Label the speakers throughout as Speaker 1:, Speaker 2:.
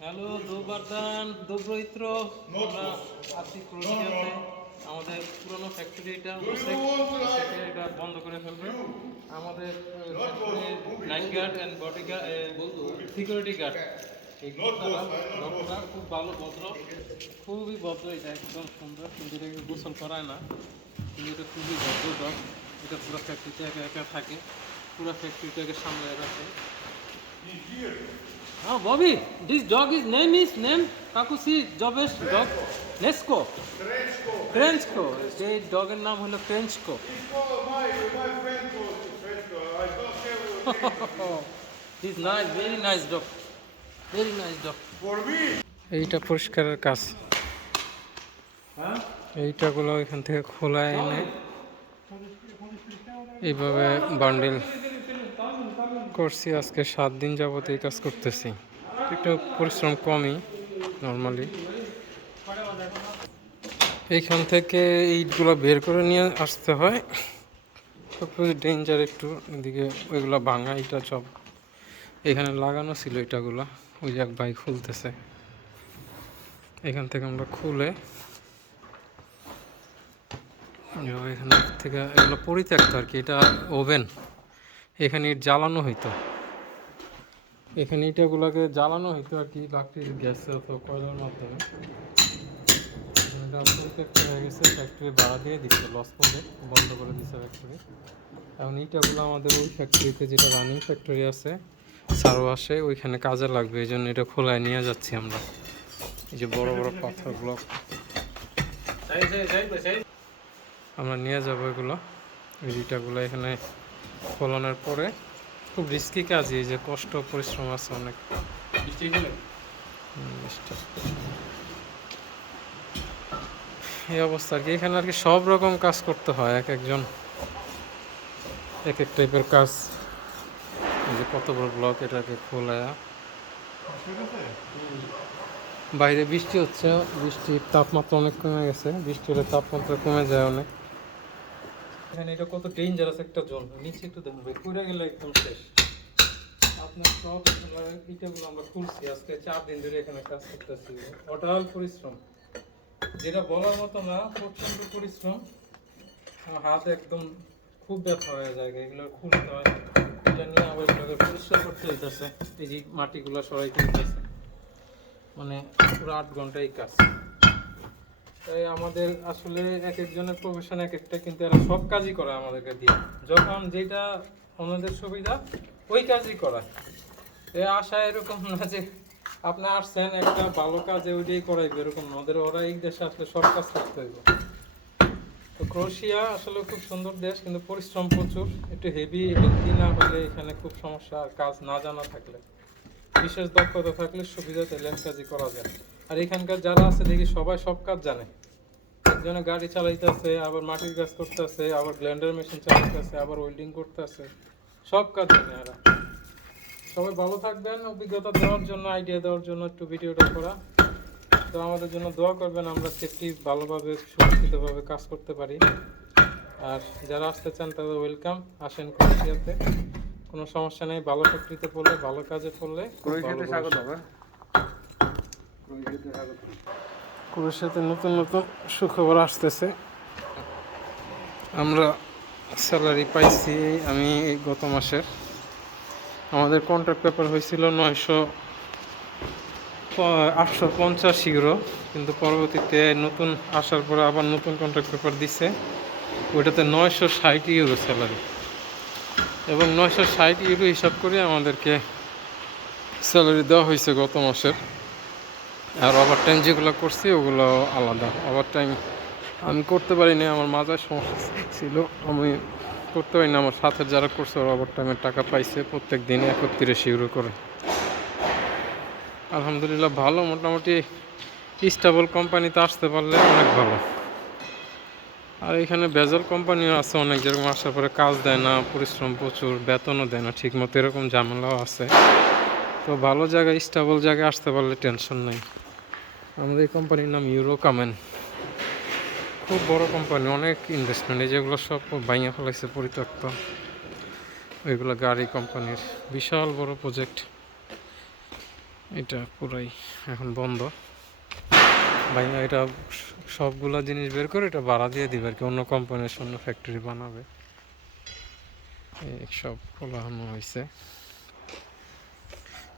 Speaker 1: Hello দুবারদান দুব্রহিত্র আমরা আছি ক্রোয়েশিয়াতে আমাদের পুরনো ফ্যাক্টরি এটা এটা বন্ধ করে ফেলবে। আমাদের night guard and body guard security guard Dogra খুব ভালো ভদ্র। খুবই ভদ্র এটা একদম সুন্দর। কিন্তু এটাকে গোসল করায় না। কিন্তু এটা খুবই ভদ্র ডগ। এটা পুরো ফ্যাক্টরিতে একা একা থাকে। পুরো ফ্যাক্টরিটাকে সামলায় রাখে। Oh, Bobby, this dog is name is name Kakusi Jobesh dog Nesco. Krenchko. এই ডগের নাম হলো ক্রেঞ্চকো. Is nice very nice dog very nice dog
Speaker 2: For me.
Speaker 1: এইটা পরিষ্কারের কাজ? এইটাগুলো এখান থেকে খোলা এনে এইভাবে বান্ডেল করছি, আজকে সাত দিন যাবত এই কাজ করতেছি। একটু পরিশ্রম কমই নর্মালি এইখান থেকে ইটগুলো বের করে নিয়ে আসতে হয়। সবকিছু ডেঞ্জার একটু, এদিকে ওইগুলো ভাঙা, ইটা সব এখানে লাগানো ছিল ইটাগুলো। ওই যে এক ভাই খুলতেছে। এখান থেকে আমরা খুলে এখান থেকে এগুলো পরিত্যক্ত আর কি, এটা ওভেন এখানে ইট জ্বালানো হইতো। এখানে ইটাগুলোকে জ্বালানো হইতো আর কি লাকড়ির গ্যাসে অথবা কয়লার মাধ্যমে। হয়ে গেছে ফ্যাক্টরি ভাড়া দিয়ে দিচ্ছে লস করে বন্ধ করে দিচ্ছে ফ্যাক্টরি এখন ইটাগুলো আমাদের ওই ফ্যাক্টরিতে যেটা রানিং ফ্যাক্টরি আছে, সারো আসে, ওইখানে কাজে লাগবে, এই জন্য এটা খোলায় নিয়ে যাচ্ছি আমরা। এই যে বড় বড় পাথর ব্লক আমরা নিয়ে যাব এগুলো, এই ইটাগুলো এখানে ফলানোর পরে খুব রিস্কি কাজ এই যে কষ্ট পরিশ্রম আছে অনেক। এই অবস্থা আর কি। এখানে আর কি সব রকম কাজ করতে হয় এক একজন। এক এক টাইপের কাজ। এই যে কত বড় ব্লক এটাকে খোলায়া। বাইরে বৃষ্টি হচ্ছে বৃষ্টির তাপমাত্রা অনেক কমে গেছে। বৃষ্টি হলে তাপমাত্রা কমে যায় অনেক। এখানে এটা কত ডেঞ্জারাস একটা জল। নিচে একটু দেখুন ভাই, পড়ে গেলে একদম শেষ। আপনার সব ইটাগুলো আমরা খুলছি আজকে, চার দিন ধরে এখানে কাজ করতেছি। অটাল পরিশ্রম। যেটা বলার মতো না প্রচণ্ড পরিশ্রম। হাত একদম খুব ব্যথা হয়ে যায়, এগুলো খুলতে হয়। এটা নিয়ে আবার এগুলোকে পরিষ্কার করতে হইতেছে। এই যে মাটিগুলো সরাইতে হইতেছে মানে পুরো আট ঘন্টাই কাজ। তাই আমাদের আসলে এক একজনের প্রফেশন এক একটা কিন্তু এরা সব কাজই করে আমাদেরকে দিয়ে। যখন যেটা ওনাদের সুবিধা, ওই কাজই করা। এ আশা এরকম না যে আপনি আসছেন, একটা ভালো কাজে ওইটাই করাইবে এরকম না। ওদের ওরা এই দেশে আসলে সব কাজ করতে হইব। তো ক্রোশিয়া আসলে খুব সুন্দর দেশ, কিন্তু পরিশ্রম প্রচুর। একটু হেভি হেলদি না হলে এখানে খুব সমস্যা, কাজ না জানা থাকলে। বিশেষ দক্ষতা থাকলে সুবিধা লেন কাজই করা যায়। আর এখানকার যারা আছে দেখি সবাই সব কাজ জানে। একজনে গাড়ি চালাইতেছে আবার মাটির কাজ করতেছে আবার ব্লেন্ডার মেশিন চালাইতেছে আবার ওয়েল্ডিং করতেছে। সব কাজ জানে এরা। সবাই ভালো থাকবেন অভিজ্ঞতা দেওয়ার জন্য আইডিয়া দেওয়ার জন্য একটু ভিডিওটা করা। তো আমাদের জন্য দোয়া করবেন আমরা সেফটি ভালোভাবে সুরক্ষিতভাবে কাজ করতে পারি। আর যারা আসতে চান তাদের ওয়েলকাম আসেন ক্রোয়েশিয়াতে কোনো সমস্যা নেই ভালো ফ্যাক্টরিতে পড়লে ভালো কাজে পড়লে ক্রোয়েশিয়াতে নতুন নতুন সুখবর আসতেছে। আমরা স্যালারি পাইছি, আমি গত মাসের। আমাদের কন্ট্রাক্ট পেপার হয়েছিল নয়শো আটশো পঞ্চাশ ইউরো কিন্তু পরবর্তীতে নতুন আসার পরে আবার নতুন কন্ট্রাক্ট পেপার দিছে। ওইটাতে নয়শো ষাট ইউরো স্যালারি এবং নয়শো ষাট ইউরো হিসাব করে আমাদেরকে স্যালারি দেওয়া হয়েছে গত মাসের। আর ওভার টাইম যেগুলো করছি, ওগুলো আলাদা। ওভার টাইম আমি করতে পারিনি, আমার মাজার সমস্যা ছিল। আমি করতে পারিনি, আমার সাথে যারা করছে ওরা ওভার টাইমের টাকা পাইছে, প্রত্যেক দিনে একত্রিশ ইউরো করে। আলহামদুলিল্লাহ, ভালো। মোটামুটি স্টেবল কোম্পানিতে আসতে পারলে অনেক ভালো। আর এখানে বেজল কোম্পানিও আছে, অনেক যেরকম আসার পরে কাজ দেয় না, পরিশ্রম প্রচুর, বেতনও দেয় না ঠিক মতো এরকম ঝামেলাও আছে। তো ভালো জায়গায় স্টেবল জায়গায় আসতে পারলে টেনশন নেই। আমাদের কোম্পানির নাম ইউরো কামেন খুব বড় কোম্পানি অনেক ইনভেস্টমেন্ট এই যেগুলো সব বাইয়া ফেলাইছে পরিত্যক্ত। ওইগুলো গাড়ি কোম্পানির বিশাল বড় প্রজেক্ট এটা পুরাই এখন বন্ধ। ভাই এটা সবগুলা জিনিস বের করে এটা ভাড়া দিয়ে দিবে আর কি, অন্য কোম্পানির অন্য ফ্যাক্টরি বানাবে। সব খোলানো হয়েছে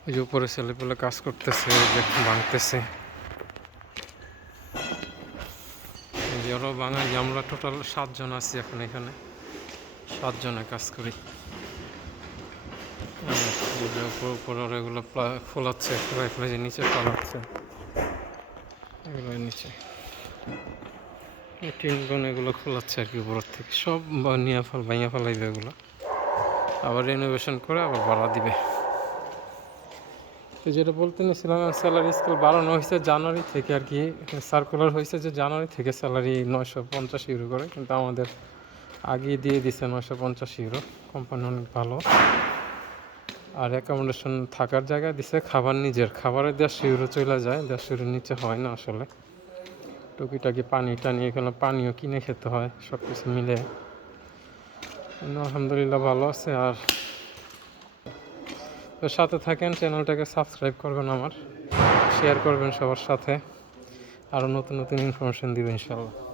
Speaker 1: ওই যে উপরে ছেলেপেলে কাজ করতেছে ভাঙতেছে। এই বাঙালি, আমরা টোটাল সাতজন আছি এখন এখানে। সাতজনে কাজ করি। উপর এগুলো ফোলাচ্ছে ফেলে ফেলে যে নিচে ফেলাচ্ছে এগুলো নিচে। এই টিনগুলো এগুলো খোলাচ্ছে আর কি উপর থেকে। সব নিয়ে ফেল ভাইয়া ফেলাইবে এগুলো। আবার রেনোভেশন করে আবার ভাড়া দিবে। তো যেটা বলতে নিয়েছিলাম স্যালারি স্কেল বাড়ানো হয়েছে জানুয়ারি থেকে আর কি। সার্কুলার হয়েছে যে জানুয়ারি থেকে স্যালারি নয়শো পঞ্চাশ ইউরো করে, কিন্তু আমাদের আগে দিয়ে দিছে নয়শো পঞ্চাশ ইউরো কোম্পানি অনেক ভালো। আর অ্যাকোমোডেশন থাকার জায়গায় দিছে, খাবার নিজের। খাবারের দেড়শো ইউরো চলে যায়, দেড়শো ইউরোর নিচে হয় না আসলে। টুকিটাকি পানি টানি এখানে পানিও কিনে খেতে হয় সব কিছু মিলে। আলহামদুলিল্লাহ ভালো আছে। আর তো সাথে থাকেন, চ্যানেলটাকে সাবস্ক্রাইব করবেন আমার শেয়ার করবেন সবার সাথে, আরও নতুন নতুন ইনফরমেশান দিবেন ইনশাল্লাহ।